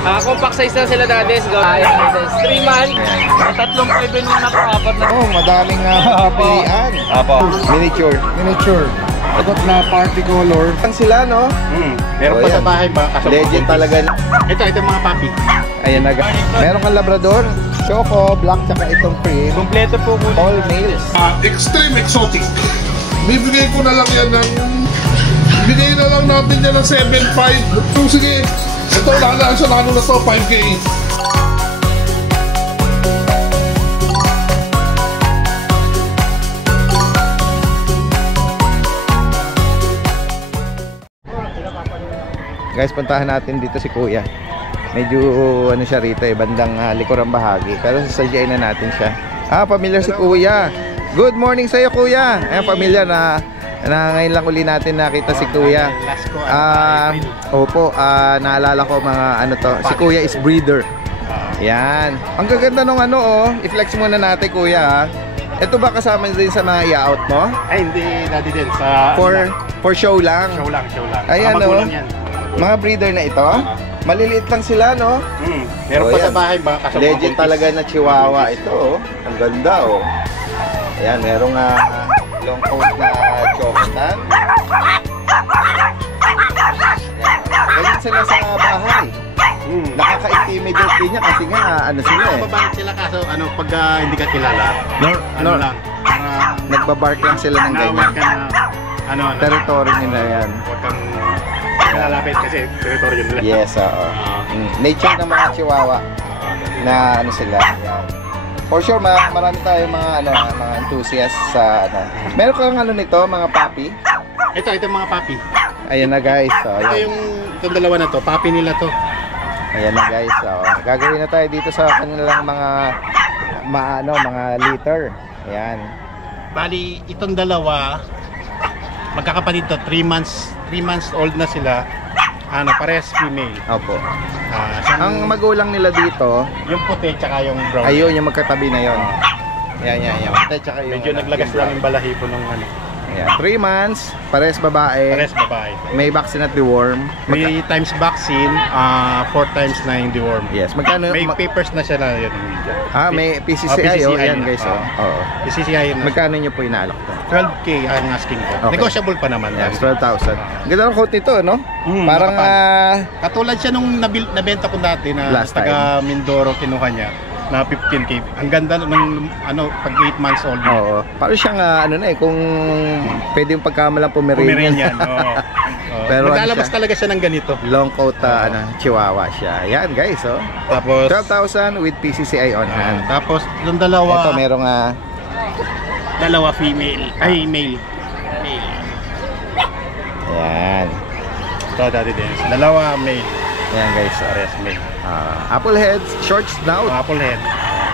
Compact size na sila dati. 3 months. Tatlong 5 in 1 ako, 4 na. Oh, madaling pilihan. Apo. Miniature. Ito na party color. Ang sila, no? Meron pa sa bahay ba? Legend talaga. Ito mga papi. Ayan na. Meron kang Labrador, Choco, Black, tsaka itong cream. Kompleto po po. All males. Extreme exotic. Bibigay ko na lang yan ng... Bigay na lang natin yan ng 7.5. So sige, ito lang siya na to, 5K. Guys, puntahan natin dito si Kuya. Medyo ano siya rito bandang likurang bahagi. Pero sasadyain na natin siya. Familiar si Kuya. Good morning sa iyo, Kuya. Ayan, familiar na ngayon lang uli natin nakita si Kuya. Opo, naalala ko mga si Kuya is breeder. Yan. Ang gaganda nung i-flex muna natin, Kuya. Ito ba kasama din sa mga i-out mo? Ay, hindi daddy din sa for show lang. Show lang. Ayan, mga breeder na ito. Maliliit lang sila, no? Meron pa sa bahay ba? Legend talaga na Chihuahua ito, Ang ganda, Ayan, merong long coat na chocolate. Ganyan sila sa bahay. Nakaka-intimidate din niya kasi nga sila Mababait sila kaso pag hindi ka kilala. Lang. Nagbabark lang sila ng ganyan. Territory nila yan. Huwag kang lalapit kasi territory nila. Yes, nature ng mga Chihuahua na sila. Yan. For sure, marami tayong mga enthusiasts sa Meron kang nito, mga puppy? Ito mga papi. Ayan na, guys. Itong dalawa na to, papi nila to. Ayan na, guys. Gagawin na tayo dito sa kanilang mga litter. Ayan. Bali, itong dalawa magkakapatid to, 3 months old na sila. Parehas female. Opo. Ang magulang nila dito, yung puti tsaka yung brown. ayun, yung magkatabi na yon. Yan. Tsaka yung, medyo naglagas lang yung balahibo ng Ayan. 3 months, parehas babae. Parehas babae. May vaccine at deworm. 3 times vaccine, 4 times na yung deworm. Yes, magkano? May papers na siya na yun. May PCCI, yan, guys. PCCI na. Magkano nyo po inaalok to? 12K ang asking ko. Okay. Negotiable pa naman. Yes, 12,000. Ganda ng coat nito, no? Parang katulad siya nung nabenta ko dati na last taga Mindoro kinuha niya na 15K. Ang ganda nung pag 8 months old. Oo. Parang siyang kung pwede yung pagkamalang Pomeranian. Pero naglalabas talaga siya ng ganito. Long coat Chihuahua siya. Yan, guys, Tapos 12,000 with PCCI on hand. Tapos yung dalawa. Ito merong dalawa female. Ay, male. Ayan. Ito dati din. Dalawa male. Ayan, guys. Pares male. Apple heads, short snout. Apple head.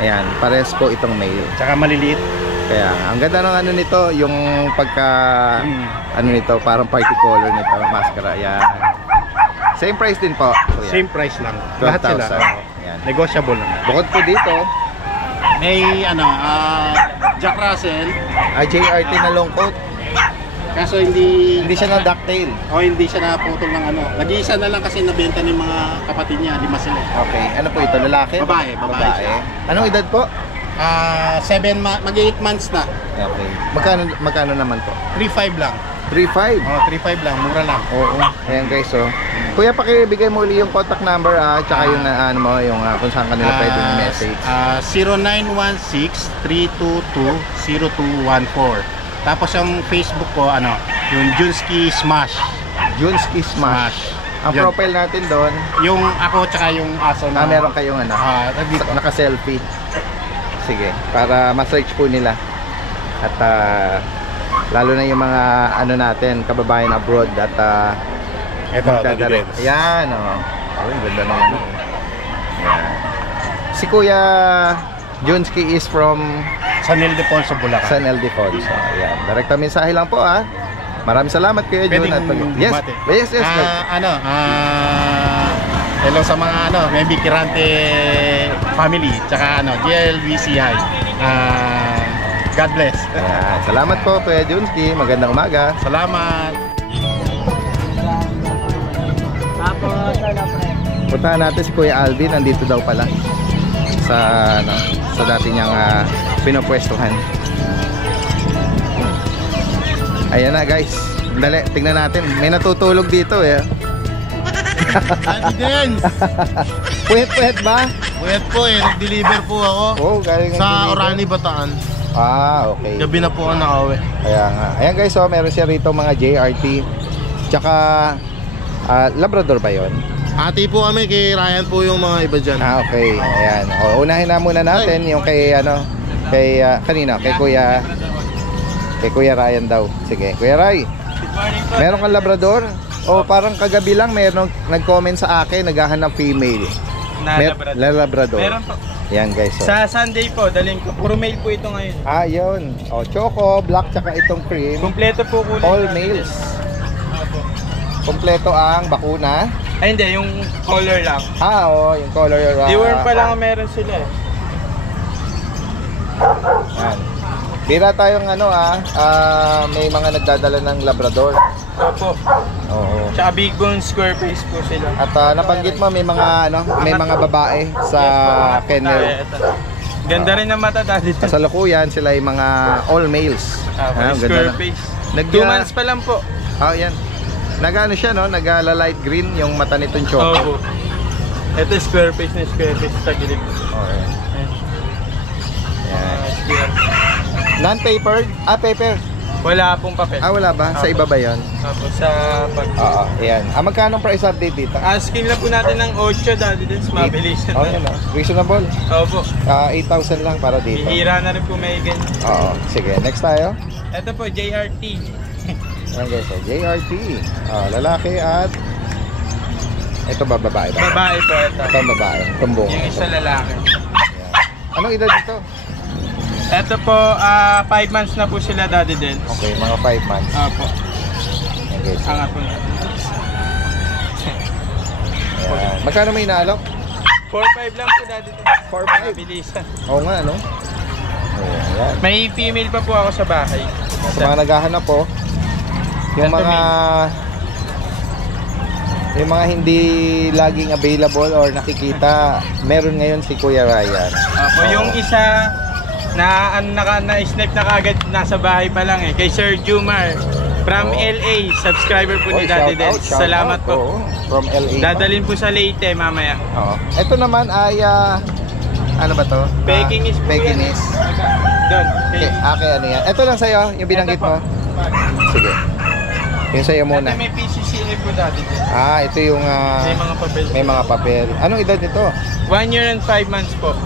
Ayan, pares po itong male. Tsaka maliliit. Kaya, ang ganda ng nito, yung pagka nito, parang party color nito, mascara. Ayan. Same price din po. Kuya. Same price lang. Lahat sila. Ayan. Negotiable naman. Bukod po dito, may Jack Russell. JRT na long coat. Kaso hindi siya na ducktail. Hindi siya naputol ng Nag-iisa na lang kasi nabenta ng mga kapatid niya, 5 sila. Okay, ano po ito? Lalaki? Babae siya. Anong edad po? 7 mag-8 months na. Okay. Magkano naman po? 3.5 lang. 3.5? 3.5 lang, mura lang. Oo. Ayan, guys, Kuya, pakibigay mo uli yung contact number tsaka yung yung kung saan kanila pwede yung message. 0916-322-0214. Tapos yung Facebook ko, yung Junski Smash. Junski Smash. Ang profile natin doon, yung ako tsaka yung aso na. meron kayong naka-selfie. Sige, para ma-search po nila. At lalo na yung mga natin, kababayan abroad at ito, ayan, ang ganda naman. Ayan. Si Kuya Junski is from San Ildefonso, Bulacan. San Ildefonso. Ayan. Direkta mensahe lang po Maraming salamat Kuya Jun. Yes. Hello sa mga maybe Kirante family tsaka GLBCI. God bless. Ayan. Salamat po Kuya Junski. Magandang umaga. Salamat. Tapos, Puntahan natin si Kuya Alvin, nandito daw pala sa ano, sa dati niyang pinopwestuhan. Ayan na guys. Dali, tingnan natin. May natutulog dito eh. Daddy Puwet-puwet ba? Wait po eh, nag-deliver po ako Oh, galing ng sa deliver. Orani, Bataan. Okay. Gabi na po ako nakauwi. Kaya nga. Ayan guys, oh, meron siya rito mga JRT. Tsaka Labrador ba 'yon? Ati po kami, kay Ryan po yung mga iba dyan. Okay. Ayan. O, unahin na muna natin yung kay kanina, kay Kuya Ryan daw. Sige, Kuya Ray. Good morning po. Meron kang Labrador? O parang kagabi lang meron nag-comment sa akin, naghahanap female. Na Labrador. Labrador. Meron po. Yan guys. Oh. Sa Sunday po, daling ko. Puro male po ito ngayon. Yun. O, choco, black, tsaka itong cream. Kompleto po kulay. All natin. males. Opo. Kompleto ang bakuna. Ay hindi, yung color lang. Yung color. Deworm pa lang ang meron sila eh. Yan. Bira tayong may mga nagdadala ng Labrador. Opo. Oo. Tsaka big bone square face po sila. At nabanggit mo may mga babae sa kennel. Ito. Ganda rin ang mata dati. Kasalukuyan sila ay mga all males. Ang Square na. face. 2 months pa lang po. Yan. Nagano siya no, nagala-light green yung mata nitong choco. Opo. Ito square face na square face sa gilid. Okay. Yan. Yan. Non-papered? Paper. Wala pong papel. Wala ba? Sa iba ba 'yon? Opo, sa pag... Ayan. Magkano price update dito? Asking lang po natin ng 8 dati din, mabilis. Yan reasonable. Opo. 8,000 lang para dito. Bihira na rin po may ganyan. Sige, next tayo. Ito po, JRT. Ayan guys, JRT. Lalaki at ito ba babae ba? Babae po ito. Ito ang babae. Tumbong. Yung isa lalaki. Anong edad dito? Ito po, 5 months na po sila dati din. Okay, mga 5 months. Opo. Ayan guys. Angat po natin. Ayan. Magkano may inaalok? 4-5 lang po dati din. 4-5? Bilisan. Oo nga, no? Ayan. May female pa po ako sa bahay. Sa mga naghahanap po, yung mga hindi laging available or nakikita, meron ngayon si Kuya Ryan. Opo, yung isa na na-snipe na kagad nasa bahay pa lang eh. Kay Sir Jumar from LA, subscriber po ni Daddy Des. Salamat po. From LA. Dadalhin po sa Leyte mamaya. Ito naman ay ano ba to? Pekingese po yan. Pekingese. Doon. Okay, ano yan? Ito lang sa'yo, yung binanggit mo. Sige. Yung sa'yo muna. Ito may PCCA po dati din. Ito yung May mga papel. may mga papel. Anong edad nito? 1 year and 5 months po.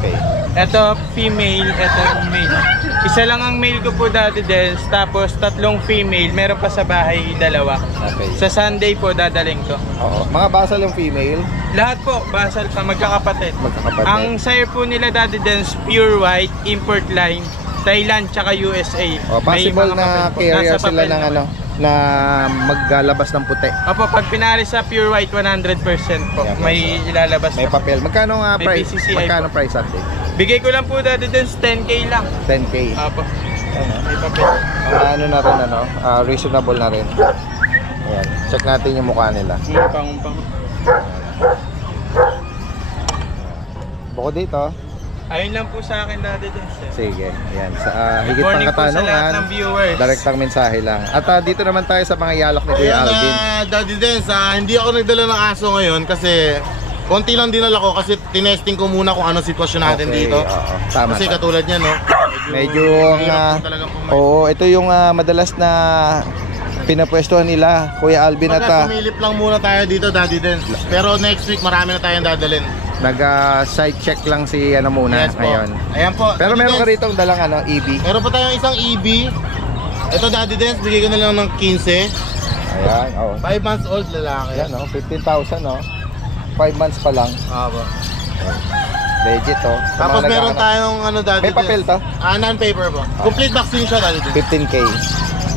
Okay. Ito female, ito male. Isa lang ang male ko po dati din, tapos 3 female, meron pa sa bahay 2. Okay. Sa Sunday po dadaling ko. Mga basal yung female. Lahat po, basal sa magkakapatid. Ang sire po nila dati din, pure white, import line, Thailand tsaka USA. Possible na carrier sila ng naman. na maglalabas ng puti. Opo, pag pinari sa pure white 100% po, Yeah, may ilalabas May na. papel. Magkano nga May price? PCCI Magkano price update? Bigay ko lang po dati din 10k lang. 10K. Opo, Ano? may papel. Ano na rin reasonable na rin. Ayan. Check natin yung mukha nila. Pang. Bukod dito, Ayun lang po sa akin dati din, sir. sige. Ayan. Higit pang Morning po sa lahat katanungan, ng viewers. direktang mensahe lang. At dito naman tayo sa mga yalak ni Kuya Ayun Alvin. Daddy Dens, hindi ako nagdala ng aso ngayon kasi konti lang dinala ko kasi tinesting ko muna kung ano sitwasyon natin Okay, dito. oo. Tama. Kasi katulad niya, no? Medyo hirap po talagang pumayag. ito yung madalas na pinapwestuhan nila, Kuya Alvin at Pagka sumilip lang muna tayo dito, Daddy Dens. Pero next week marami na tayong dadalhin. side check lang si muna Yes po. ngayon. Ayan po. Pero Daddy meron ka Dens, rito dalang EB. meron pa tayong isang EB. Ito Daddy Dens, bigay ko na lang ng 15. Ayan, 5 months old lalaki. Ayan, 15,000 5 months pa lang. Aba. Legit Sa Tapos mga meron naghahanap. tayong Daddy May papel to? Non-paper po. Complete vaccine siya Daddy Dens. 15K.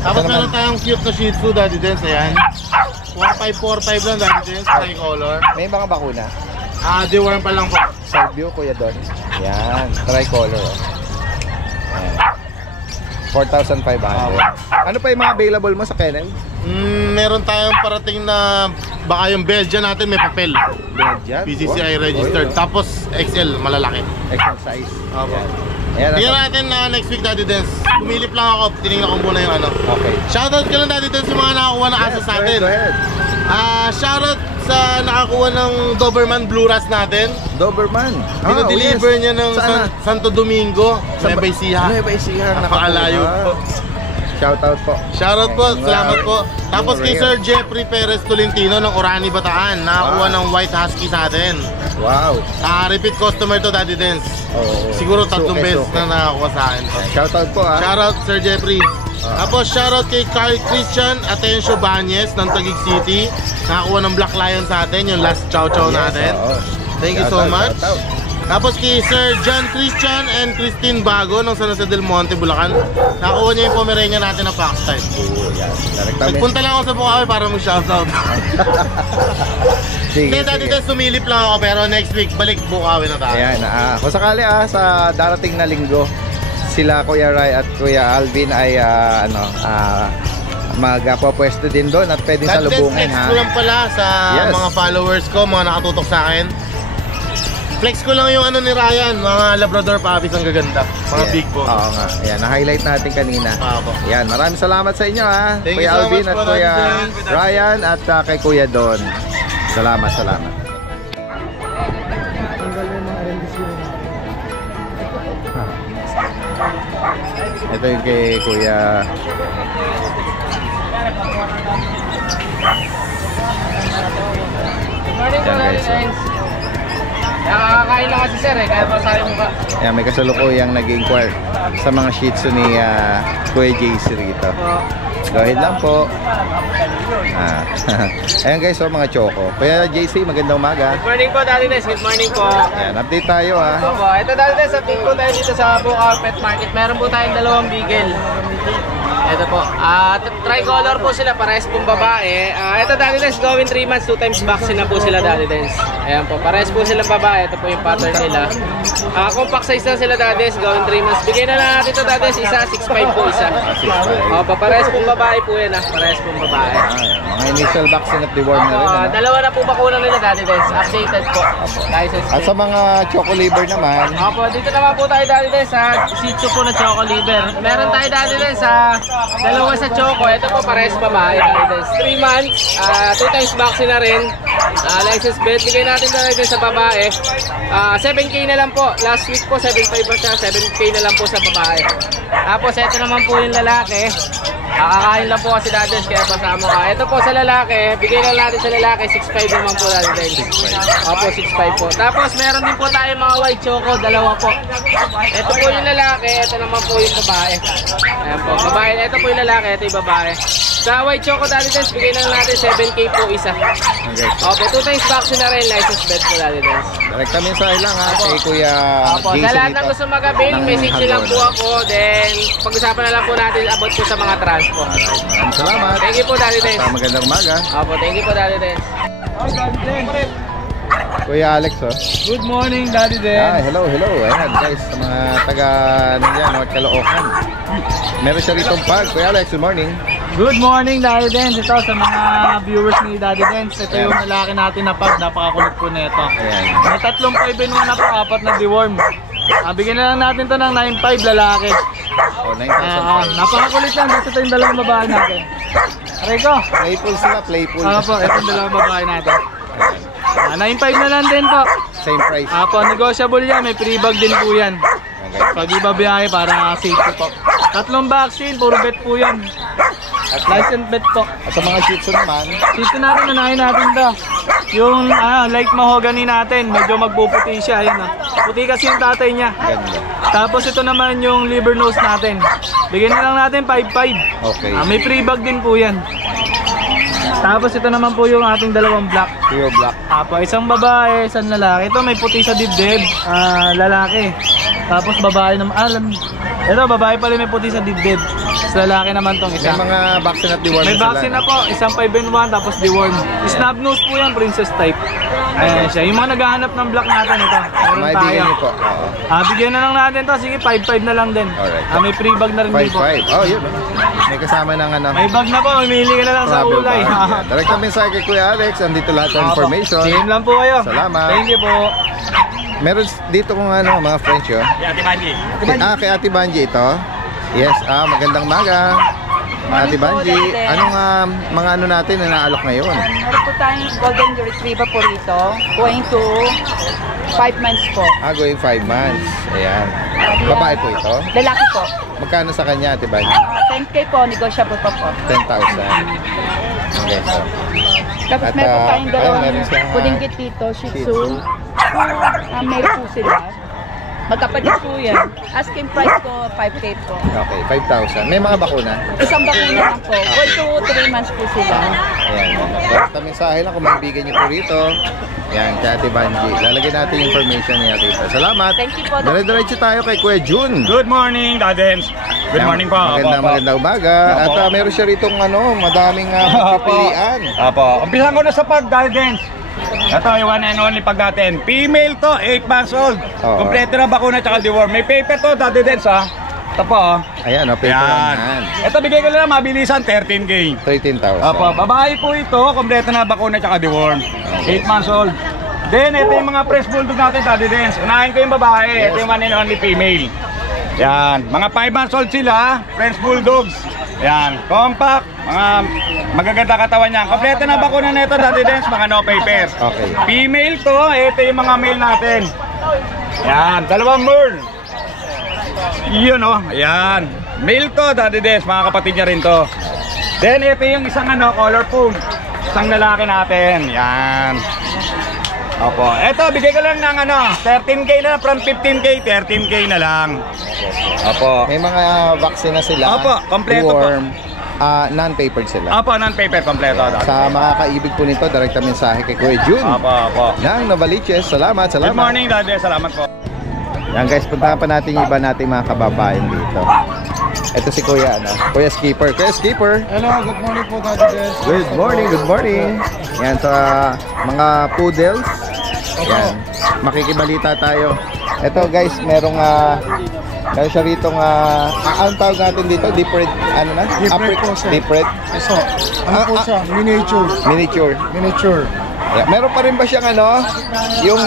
Tapos Ito naman. meron tayong cute na Shih Tzu Daddy Dens. Ayan. 4545 lang Daddy Dens. Tricolor. May mga bakuna. Deworm pa lang po. Side view, Kuya Don. Yan, tricolor. Ayan. 4,500. Ano pa yung mga available mo sa kennel? Meron tayong parating na baka yung Belgian natin may papel. Belgian. PCCI Wow. registered. Oy, Tapos XL, malalaki. exercise. Opo. Ayan, Tingnan natin na next week, Daddy Dance. Pumilip lang ako, tinignan ko muna yung ano. okay. Shoutout ka lang, Daddy Dance, sa mga nakakuha ng asa sa atin. Go ahead. Shoutout sa nakakuha ng Doberman Blue Ras natin. Doberman. Deliver niya ng Saan na? Santo Domingo, Saan ba? Nueva Ecija. Nueva Ecija. Napakalayo po. Shoutout po. Shoutout po, Ayan, salamat po. Tapos kay rare. Sir Jeffrey Perez Tolentino ng Orani, Bataan. Nakakuha Wow. ng White Husky sa atin. Wow. Repeat customer to, Daddy Dance. Oo. Siguro 3 beses Suke. na nakakuha sa akin to. Shoutout po Shoutout Sir Jeffrey. Tapos shoutout kay Carl Christian Atencio Banez ng Taguig City. Nakakuha ng Black Lion sa atin, yung last chow chow natin. Thank you so much. Tapos kay Sir John Christian and Christine Bago ng San Jose del Monte, Bulacan. Nakakuha niya yung Pomeranian natin na pack type. Nagpunta lang ako sa Bukawi para mag-shoutout. Sige, Hindi, Daddy sige. Des, sumilip lang ako pero next week, balik Bukawi na tayo. Ayan, kung sakali sa darating na linggo, sila Kuya Ray at Kuya Alvin ay magpapwesto din doon at pwedeng Daddy Des, salubungin flex ha. ko lang pala sa Yes. mga followers ko, mga nakatutok sa akin. Flex ko lang yung ano ni Ryan, mga Labrador puppies ang gaganda. Mga Yes. big bones. Oo nga. Ayan, na-highlight natin kanina. Opo. Ayan, maraming salamat sa inyo ha. Thank Kuya you so Alvin much at po, Kuya Daddy Des. Ryan at kay Kuya Don. Salamat, salamat. Ito yung kay Kuya. Morning po, Yan, Daddy guys, Dance. Nakakakain lang kasi sir kaya pa sa yung mukha. Ayan, may kasalukuyang nag-inquire sa mga Shih Tzu ni Kuya JC rito. Go ahead lang po. Ayan guys, mga choco. Kuya JC, magandang umaga. Good morning po, Daddy Dance. Good morning po. Ayan, update tayo ha. Opo, ito Daddy Dance, update po tayo dito sa Bukaw Pet Market. Meron po tayong 2 beagle. Ito po. Tricolor po sila, parehas pong babae. Ito Daddy Dance, going 3 months, 2 times vaccine na po sila Daddy Dance. Ayan po, parehas po silang babae. Ito po yung pattern nila. Compact size na sila Daddy Dance, going 3 months. Bigyan na lang natin ito Daddy Dance, isa, 6'5 po isa. Opo, parehas pong babae po yan parehas pong babae. Mga initial vaccine at deworm na rin. Opo, Ano? dalawa na po bakuna nila Daddy Dance, updated po. License At sa mga choco liver naman, Opo, dito naman po tayo Daddy Dance sa sitio po na Choco Liver. Meron tayo Daddy Dance sa dalawa sa Choco. Ito po parehas babae Daddy Dance. 3 months, 2 times vaccine na rin. License bed, bigay natin Daddy Dance sa babae. 7K na lang po. Last week po 7.5 pa siya, 7K na lang po sa babae. Tapos ito naman po yung lalaki. Kakain lang po kasi Daddy Dance kaya pasama ka. Ito po sa lalaki, bigay lang natin sa lalaki 6.5 naman po Daddy Dance. Opo, 6.5 po. Tapos meron din po tayo mga white choco, dalawa po. Ito po yung lalaki, ito naman po yung babae. Ayan po, babae. Ito po yung lalaki, ito yung babae. Sa white choco Daddy Dance, bigay lang natin 7K po isa. Opo, 2 times vaccine na rin, license bed po Daddy Dance. direct kami sa lang ha, kay Kuya Opo, JC sa lahat ng dito. gusto mag-avail, message nyo lang po ako. Then, pag-usapan na lang po natin about po sa mga transpo. Maraming salamat. Thank you po Daddy Dance. Magandang umaga. Opo, thank you po Daddy Dance. Kuya Alex Good morning, Daddy hello. Ayan guys, sa mga taga North Caloocan. Meron siya rito pag. Kuya Alex, good morning. Good morning, Daddy Dance. Ito sa mga viewers ni Daddy Dance. Ito yung lalaki natin na pag napakakulit po nito. Ayan. May 3 5 na po, 4 na deworm. Bigyan na lang natin to ng 9.5 lalaki. Oh, 9,000. Napakakulit lang. Dito yung 2 babae natin. Rico. Playful sila, playful. Po, ito yung 2 babae natin. 9.5 na lang din po. Same price. Po, negotiable yan. May free bag din po yan. Pag iba biyahe para safety po. 3 vaccine, puro bet po yan. At License bet po. At sa mga Shih Tzu naman, Dito natin, unahin natin to. Yung light mahogany natin, medyo magpuputi siya. Ayun, puti kasi yung tatay niya. ganda. Tapos ito naman yung liver nose natin. Bigyan na lang natin 5.5. Okay. May free bag din po yan. Tapos ito naman po yung ating 2 black. Pure black. Isang babae, isang lalaki. Ito may puti sa dibdib, lalaki. Tapos babae naman, ito babae pala may puti sa dibdib. lalaki naman tong May isa. mga vaccine at deworm May na sila. vaccine na po, isang 5-in-1 tapos deworm. Snub nose po yan, princess type. Ayan siya. Yung mga naghahanap ng black natin, ito. Meron May tayo. bigyan niyo po. Oo. Bigyan na lang natin to. Sige, 5-5 na lang din. Alright. May free bag na rin din po. 5-5. Oh, yun. May kasama ng ano. May bag na po, mamili ka na lang sa Travel ulay. bag. Yan. Direct mensahe kay Kuya Alex. Andito lahat ng information. Same lang po kayo. Salamat. Thank you po. Meron dito kung ano, mga French yun. Ate Banji. Kay Ate Banji ito. Yes, magandang maga. Ate Banji, anong mga ano natin na naalok ngayon? Meron po tayong golden retriever po rito, going to 5 months po. Going 5 months. Ayan. Babae po ito. Lalaki po. Magkano sa kanya, Ate Banji? 10K po, negotiable pa po. 10,000. Okay, so. Tapos At, meron po tayong dalawang meron siyang, pulinggit dito, Shih Shih Tzu. Tzu. Meron po sila. Magkapatid po yan. Asking price ko, 5K po. Okay, 5,000. May mga bakuna? Isang bakuna lang po. 1 to 3 months po sila. Ayan. Basta mensahe lang kung maibigan niyo po rito. Yan, kay Ate Banji. Lalagyan natin yung information niya dito. Salamat. Thank you po. Dire-diretso tayo kay Kuya Jun. Good morning, Dadens. Good morning po. Magandang umaga. At meron siya ritong madaming pagpipilian. Apo. Umpisan ko na sa pag, Dadens. Ito, yung one and only pag natin. Female to, 8 months old. Oo. Kompleto na bakuna tsaka deworm. May paper to, Dadens ha. Ito po, oh. Ayan, paper Yan. on hand. Ito, bigay ko lang mabilisan, 13K. 13,000. Apo, babae po ito, kompleto na bakuna tsaka deworm. 8 months old. Then, ito yung mga French Bulldog natin, Daddy Dance. Unahin ko yung babae, ito yung one and only female. Yan, mga 5 months old sila, French Bulldogs. Yan, compact, mga magaganda katawan niyan. Kompleto na bakuna na ito, Daddy Dance, mga no paper. Okay. Female to, ito yung mga male natin. Yan, dalawang merl. Yun oh, yan. Male to, Daddy Dance, mga kapatid niya rin to. Then, ito yung isang color phone. Isang lalaki natin. Yan. Opo. Eto, bigay ko lang ng 13K na from 15K, 13K na lang. Opo. May mga vaccine na sila. Opo, kompleto po. Deworm, non-papered sila. Opo, non-paper kompleto. Sa mga kaibig po nito, direkta mensahe kay Kuya Jun. Opo, opo. Ng Novaliches. Salamat. Good morning, Daddy. Salamat po. Yan guys, puntahan pa natin yung iba nating mga kababayan dito. Ito si Kuya, Kuya Skipper. Kuya Skipper. Hello, good morning po, Daddy Des. Good morning. Yan sa mga poodles. Yan. Makikibalita tayo. Ito guys, merong meron siya ritong ang tawag natin dito, different Different po, sir. Different. So, ano po siya? Miniature. Miniature. Yeah. Meron pa rin ba siyang yung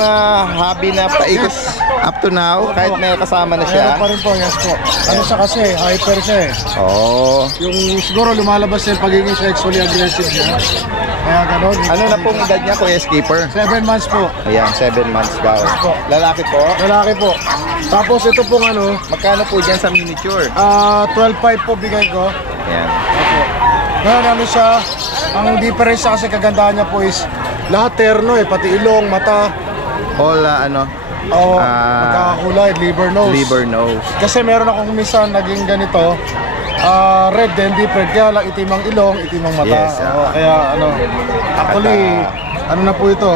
hobby na paikot up to now kahit may kasama na siya? Meron pa rin po, yes po. Ano siya kasi, hyper siya eh. Oh. Yung siguro lumalabas yung pagiging sexually aggressive niya. Kaya gano'n. Ano na pong edad niya, Kuya Skipper? 7 months po. Ayan, 7 months daw. Lalaki po? Lalaki po. Tapos ito pong Magkano po dyan sa miniature? 12.5 po bigay ko. Ayan. Ngayon ano siya, ang difference kasi kagandahan niya po is lahat terno pati ilong, mata, All magkakakulay, liver nose. Kasi meron akong minsan naging ganito, red din, different, kaya lang itim ang ilong, itim ang mata. Yes, kaya actually, na po ito,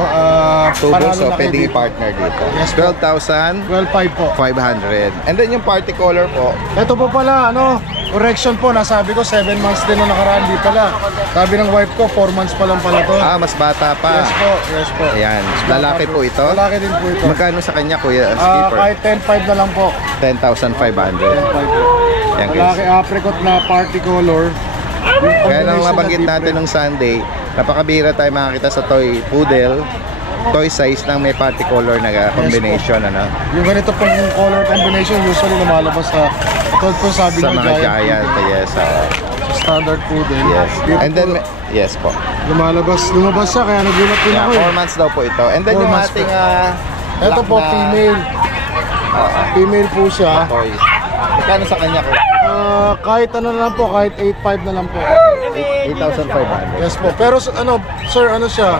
Tubos, so na pwede kayo dito. i-partner dito. Yes, po. 12,500. 12.5 po. And then yung party color po, Ito po pala, correction po, nasabi ko 7 months din na nakaraan, di pala. Sabi ng wife ko, 4 months pa lang pala to. mas bata pa. Yes po. Ayan, lalaki po ito. Lalaki din po ito. Magkano sa kanya, Kuya Skipper? Kahit 10.5 na lang po. 10,500. Yan guys. Lalaki apricot na party color. Kaya nang nabanggit natin nung Sunday, napakabihira tayo makakita sa toy poodle, toy size ng may party color na combination, Yung ganito pong color combination usually lumalabas sa ito po sabi sa ng mga giant. Yes. standard poodle. Yes. Dito And then, po, yes po. lumabas siya kaya nagulat din ako. 4 months daw po ito. And then 4 yung months ating Ito po black na female. Female po siya. toy. Magkano sa kanya ko? Kahit na lang po, kahit 8.5 na lang po. 8,500. Yes po. Pero sir, siya?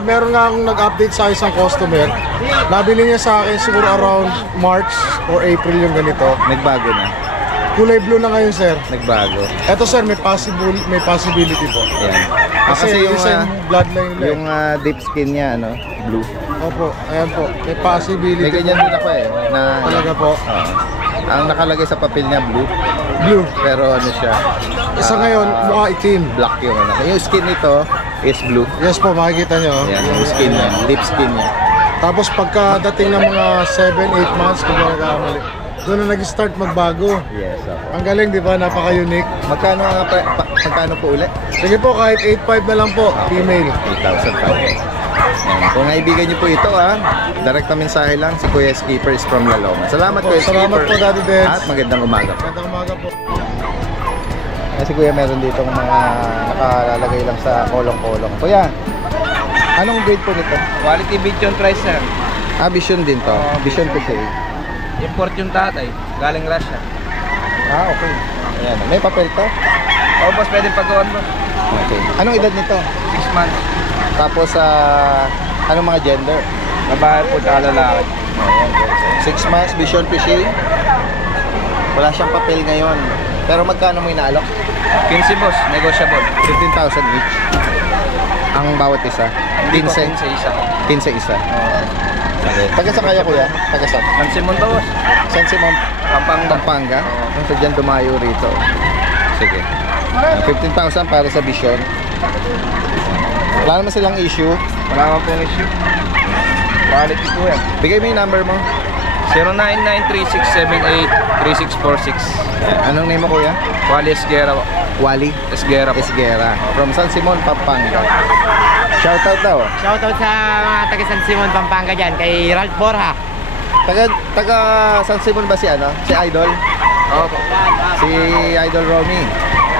Meron nga akong nag-update sa isang customer. Nabili niya sa akin siguro around March or April yung ganito. Nagbago na. Kulay blue na ngayon, sir. Nagbago. Eto sir, may possibility po. Yan. Kasi yung bloodline nila. yung deep skin niya, blue. Opo, ayan po. May possibility. May ganyan din ako na Talaga po. ang nakalagay sa papel niya blue. blue. Pero ano siya? Sa ngayon, mukha itim. Black yung ano. Yung skin nito is blue. Yes po, makikita nyo. Yan, yung skin niya. Lip skin niya. Tapos pagkadating ng mga 7-8 months, kung nagkamali, doon na nag-start magbago. Yes, ako. Ang galing, di ba? Napaka-unique. Magkano nga magkano po ulit? Sige po, kahit 8.5 na lang po, female. 8,500. Kung naibigan niyo po ito direct na mensahe lang, si Kuya Skipper is from Laloma. Salamat Kuya Skipper. Salamat po, Daddy Deds. At magandang umaga po. Magandang umaga po. Kasi Kuya, meron dito mga nakalalagay lang sa kolong-kolong. Kuya, anong grade po nito? Quality Vision price, sir. Vision din to. Vision 2K. Import yung tatay. Galing Russia. Okay. Ayan. May papel to? O, boss, pwede pagawan mo. Okay. Anong edad nito? 6 months. Tapos, anong mga gender? Babae po tsaka lalaki. Ayan, 6 months, Vision Pishi. Wala siyang papel ngayon. Pero magkano mo inaalok? 15, boss. Negotiable. 15,000 each. Ang bawat isa. 15 sa isa. 15 isa. Okay. Taga saan kaya Kuya? Taga saan? San Simon to, boss. San Simon, Pampanga. Pampanga. Kung sa dyan dumayo rito. Sige. 15,000 para sa Vision. Wala naman silang issue. Wala naman pong issue. Quality po yan. Bigay mo yung number mo. 0993-678-3646. Anong name mo Kuya? Wally Esguera. Wally Esguera po. Esguera. From San Simon, Pampanga. Shoutout daw. Shoutout sa mga taga San Simon, Pampanga dyan, kay Ralph Borja. Taga San Simon ba si Si Idol? Opo. Si Idol Romy.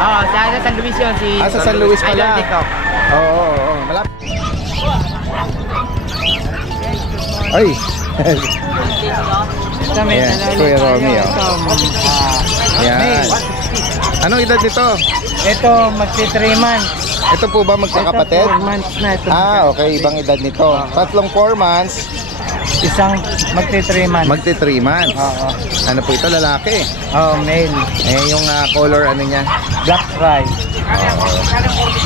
Oo, sa San Luis yun, si Sa San Luis Idol pala. TikTok. Oo. Malapit. Ay. Ayan, si Kuya Romy. Ayan. Anong edad nito? Ito, magsi 3 months. Ito po ba magkakapatid? 4 months na ito. Okay. Ibang edad nito. Tatlong 4 months. Isang magsi 3 months. Magti 3 months. Oo. Ano po ito? Lalaki. Male. Yung color ano niya? Black fry.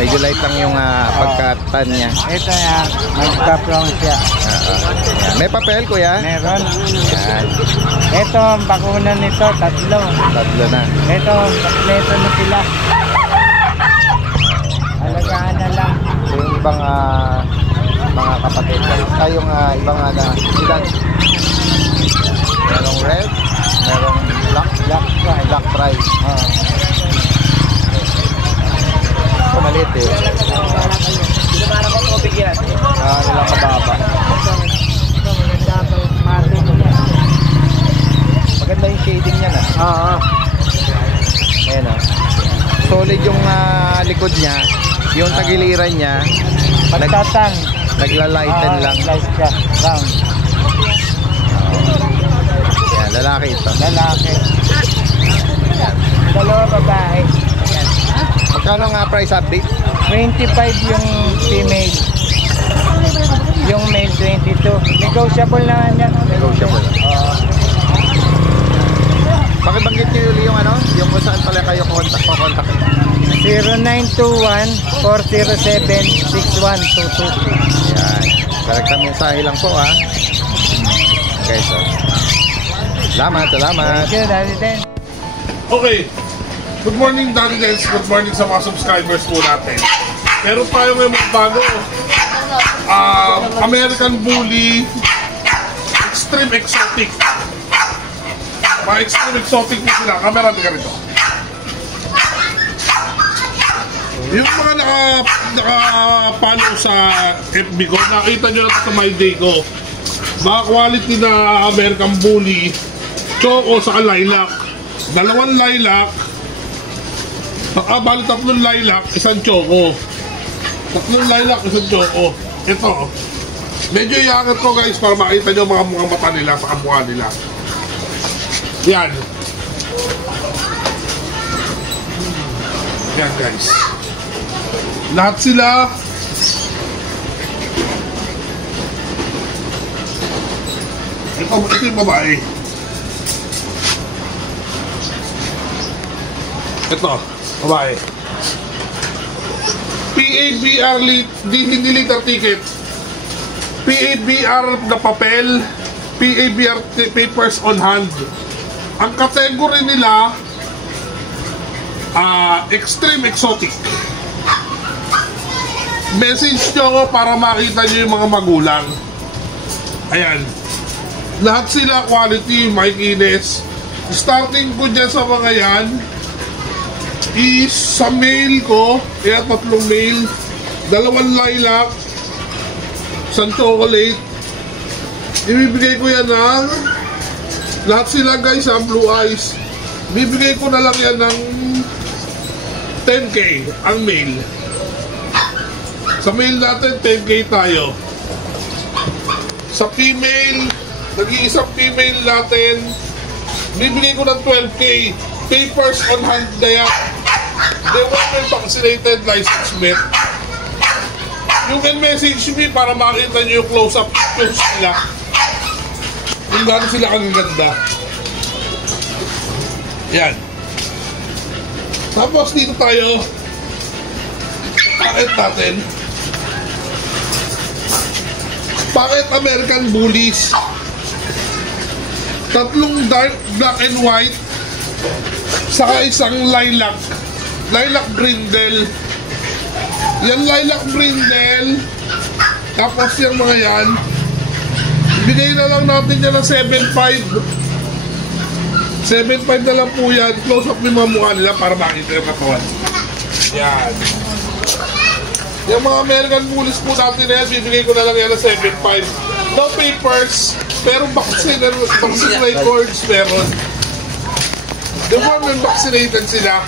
Medyo light lang yung pagkatan niya. Ito na, magka-prong siya. Ayan. May papel Kuya? Meron. Ayan. Ito, ang bakunan nito, 3. Tatlo na. Ito, kompleto na sila. Alagaan na lang. So yung ibang mga kapatid yung ibang edad. Merong red, merong black fry. So maliit nilang kababa. Maganda yung shading niya Ayan solid yung likod niya. Yung tagiliran niya Pagtatang. nagla-lighten lang. Light siya. Round. Yan, lalaki ito. Lalaki. Dalawa babae. Magkano nga price update? 25 yung female. Yung male 22. Negotiable na yan. Negotiable. Pakibanggit nyo yung yung kung saan pala kayo contact. 0921-407-6122. Yan. Correct ang mensahe lang po Okay, so. Salamat. Thank you, Daddy Den. Okay. Good morning, Daddy Dens. Good morning sa mga subscribers po natin. Meron tayo ngayon bago. American Bully Extreme Exotic. Mga Extreme Exotic po sila. Camera ka rito. Yung mga naka-follow sa FB ko, nakita nyo na ito sa my day ko. Mga quality na American Bully, Choco sa lilac. 2 lilac. Bali 3 lilac, 1 Choco. 3 lilac, 1 Choco. Ito. Medyo iangat ko guys para makita nyo mga mata nila sa kamukha nila. Yan. Yan guys. Lahat sila ito yung babae. Ito, babae. PABR hindi liter ticket. PABR na papel, PABR papers on hand. Ang category nila extreme exotic. Message nyo ako para makita nyo yung mga magulang. Ayan. Lahat sila quality, makikinis. Starting ko dyan sa mga yan is sa male ko, kaya 3 male, 2 lilac, 1 chocolate. Ibibigay ko yan ng lahat sila guys blue eyes. Bibigay ko na lang yan ng 10k ang male. Sa male natin 10k tayo. Sa female, nag-iisang female natin, bibigay ko ng 12k. Papers on hand na yan. They want me vaccinated license met. You can message me para makita nyo yung close-up pictures nila. Kung gano'n sila kagaganda. Yan. Tapos dito tayo. Packet natin. Packet American Bullies. 3 dark black and white. Saka isang lilac. Lilac brindle. Yan lilac brindle. Tapos yung mga yan. Bigay na lang natin yan ng 7.5. 7.5 na lang po yan. Close up yung mga mukha nila para makita yung katawan. Yan. Yung mga American Bullies po natin na yan, bibigay ko na lang yan ng 7.5. No papers, pero vaccine records meron. The women vaccinated sila.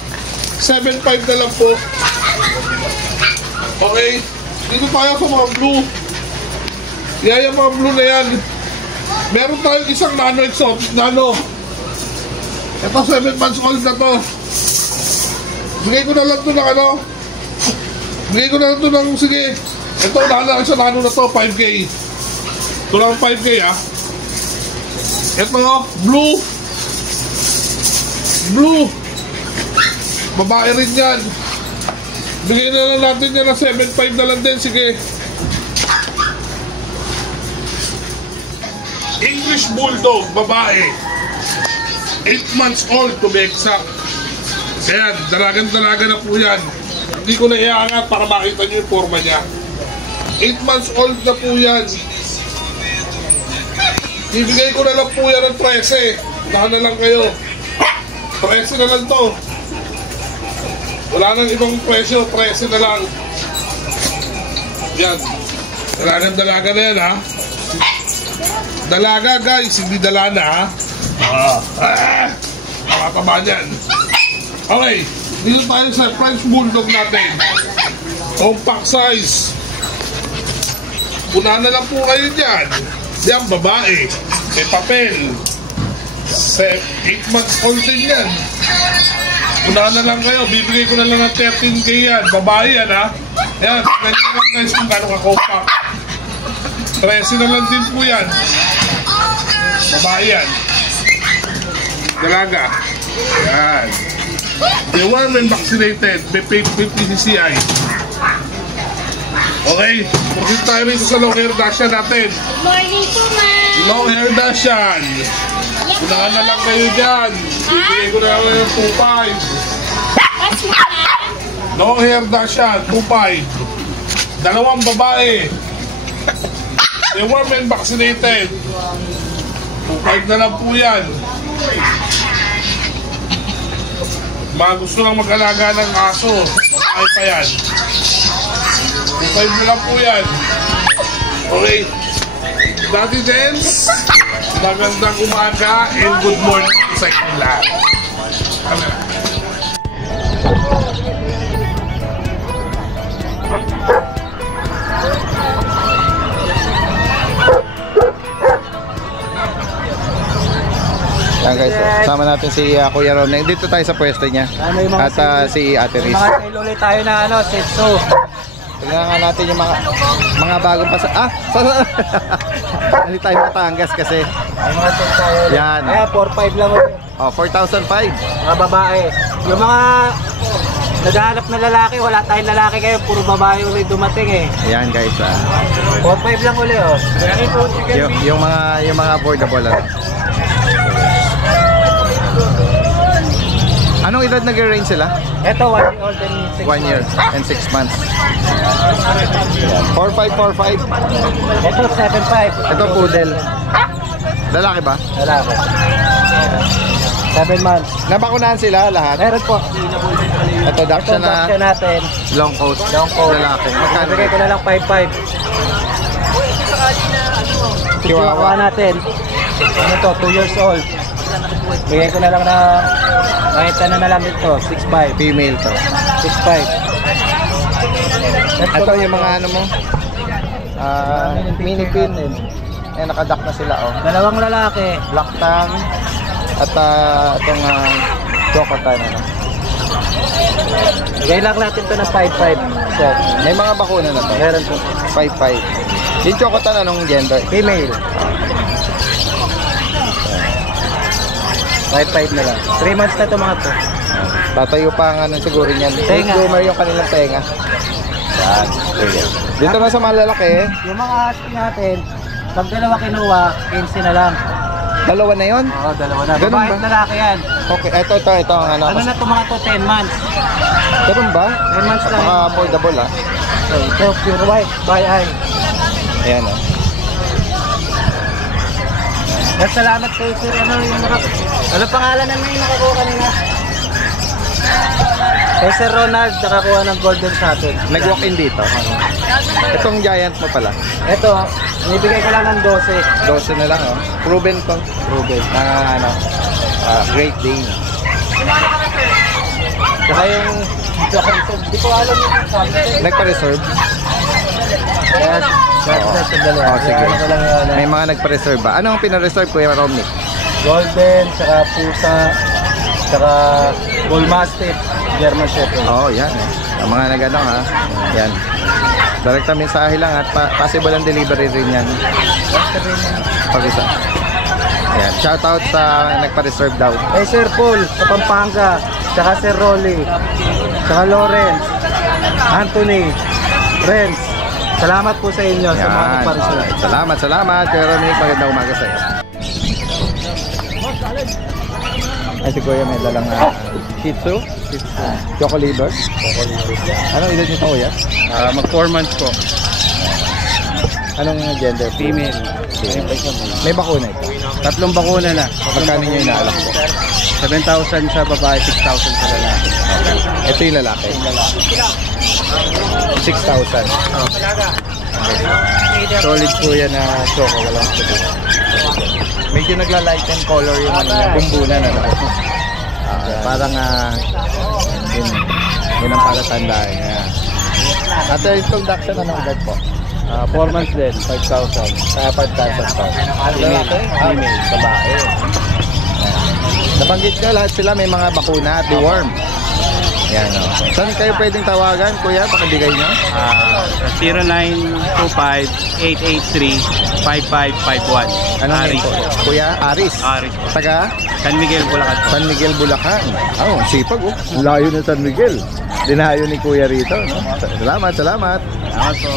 7.5 na lang po. Okay. Dito tayo sa mga blue. Yan yung mga blue na yan. Meron tayong isang nano exotic. Nano. Ito 7 months old na to. Bigay ko na lang to ng ano. Bigay ko na lang to ng sige. Ito nakalaki sa nano na to 5k. Ito lang 5k ha. Ito blue. Blue. Babae rin yan. Bigay na lang natin yan na 7.5 na lang din. Sige. English Bulldog, babae. 8 months old to be exact. Ayan, dalagan-dalaga na po yan. Hindi ko na iaangat para makita nyo yung forma niya. 8 months old na po yan. Ibigay ko na lang po yan ng 13. Unahan na lang kayo. 13 na lang to. Wala nang ibang presyo, 13 na lang. Yan. Dalagan-dalaga na yan ha. Dalaga guys, hindi dalana ha. Makataba yan. Okay, dito tayo sa French Bulldog natin. Compact size. Unahan na lang po kayo dyan. Yan, babae. May papel. 8 months old din yan. Unahan na lang kayo. Bibigay ko na lang ng 13k yan. Babae yan ha. Yan, ganyan lang guys kung gano'n ka-compact. 13 na lang din po yan. Babae yan. Dalaga. Yan. The women vaccinated. May 50 CCI. Okay. Pagkita tayo rin sa long hair Dashan natin. Good morning po, ma'am. Long hair Dashan. Unahan na lang kayo dyan. Bibigay ko na lang yung 2.5. What's ma'am? Long hair Dashan. 2.5. Dalawang babae. The women vaccinated. 2.5 na lang po yan. Mga gusto lang mag-alaga ng aso. Babae pa yan. 2.5 na lang po yan. Okay. Daddy Dance, magandang umaga and good morning sa inyong lahat. Yan guys, sama natin si Kuya Ron. Dito tayo sa pwesto niya. At si Ate Riz. Mga sale ulit tayo na ano, setso. Tingnan nga natin yung mga bagong pasa. Hindi tayo Batangas kasi. Ay, mga sale tayo. Yan. Kaya 4.5 lang ulit. Oh, 4,005. Mga babae. Yung mga naghahanap na lalaki, wala tayong lalaki kayo, puro babae ulit dumating eh. Ayan guys. 4.5 lang ulit oh. Yung mga affordable ano. Anong edad nag-range sila? Ito, 1 year old and 6 1 year and 6 months. 4545. Ito, 7.5. Ito poodle. Lalaki ba? Lalaki. 7 months. Nabakunahan sila lahat? Meron po. Ito Dachshund na Dachshund natin. long coat. Long coat. Lalaki. Magkano? Bigay ko na lang 5.5. Chihuahua natin. Ano to, 2 years old. Bigay ko na lang na kahit ano na lang ito, 6.5. Female to. 6.5. Ito yung mga ano mo? Mini pin. Eh, nakadak na sila oh. Dalawang lalaki. Black Tang at itong Chocotan ano. Bigay lang natin ito ng 5.5. So, May mga bakuna na to. meron po. 5.5. Yung Chocotan anong gender? Female. 5.5 na lang. 3 months na ito mga to. Tatayo pa ang ano siguro niyan. Tenga. Groomer yung kanilang tenga. Yan. Sige. Dito na sa malalaki. Yung mga husky natin, pag dalawa kinuha, 15 na lang. Dalawa na yon. Oo, dalawa na. Ganun Babae ba? at lalaki yan. Okay, ito ang ano. Ano na ito mga to, 10 months. Ganun ba? 10 months lang. Affordable ah. So, ito, pure white, by eye. Ayan oh. At salamat kayo sir, ano pangalan na may nakakuha kanina? Kay Sir Ronald, nakakuha ng golden sa atin. Nag-walk-in dito. Itong giant mo pala. Ito, inibigay ko lang ng 12. 12 na lang oh. Proven to. Proven. Ano, Great Dane. Saka yung, di ko alam yung sabi. Nagpa-reserve? Yes, sa dalawa. Oh, sige. Ano lang yun, May mga nagpa-reserve ba? Anong pina-reserve Kuya Romney? golden, saka pusa, saka bull mastiff, German Shepherd. Oo, yan. Ang mga nag-ano ha. Yan. Direkta mensahe lang at possible ang delivery rin yan. Pag-isa. Ayan. Shoutout sa nagpa-reserve daw. Kay Sir Paul sa Pampanga, saka Sir Rolly, saka Lawrence, Anthony, Renz. Salamat po sa inyo sa mga Yan. nagpa-reserve. Alright. Salamat. Kuya Romney, magandang umaga sa iyo. Ay, si Kuya may dalang Shih Tzu, Choco Liver. Anong edad nito Kuya? Mag 4 months po. Anong gender? Female. May bakuna ito. 3 bakuna na. Magkano nyo inaalak po? 7,000 sa babae, 6,000 sa lalaki. Ito yung lalaki. 6,000. Solid po yan na choco, walang puti. Medyo nagla-lighten color yung ano niya, bumbunan ano. Parang yun ang palatandaan niya. At itong Dachshund anong edad po? 4 months din, 5,000. 5,000 pa. Female, babae. Nabanggit ko lahat sila may mga bakuna at deworm. Yan o. Saan kayo pwedeng tawagan, Kuya? Pakibigay nyo? 0925-883-5551. Ano Aris. po? Kuya? Aris? Aris. Taga? San Miguel, Bulacan. San Miguel, Bulacan. Oh, sipag oh. Layo ng San Miguel. Dinayo ni Kuya rito. No? Salamat. Salamat po.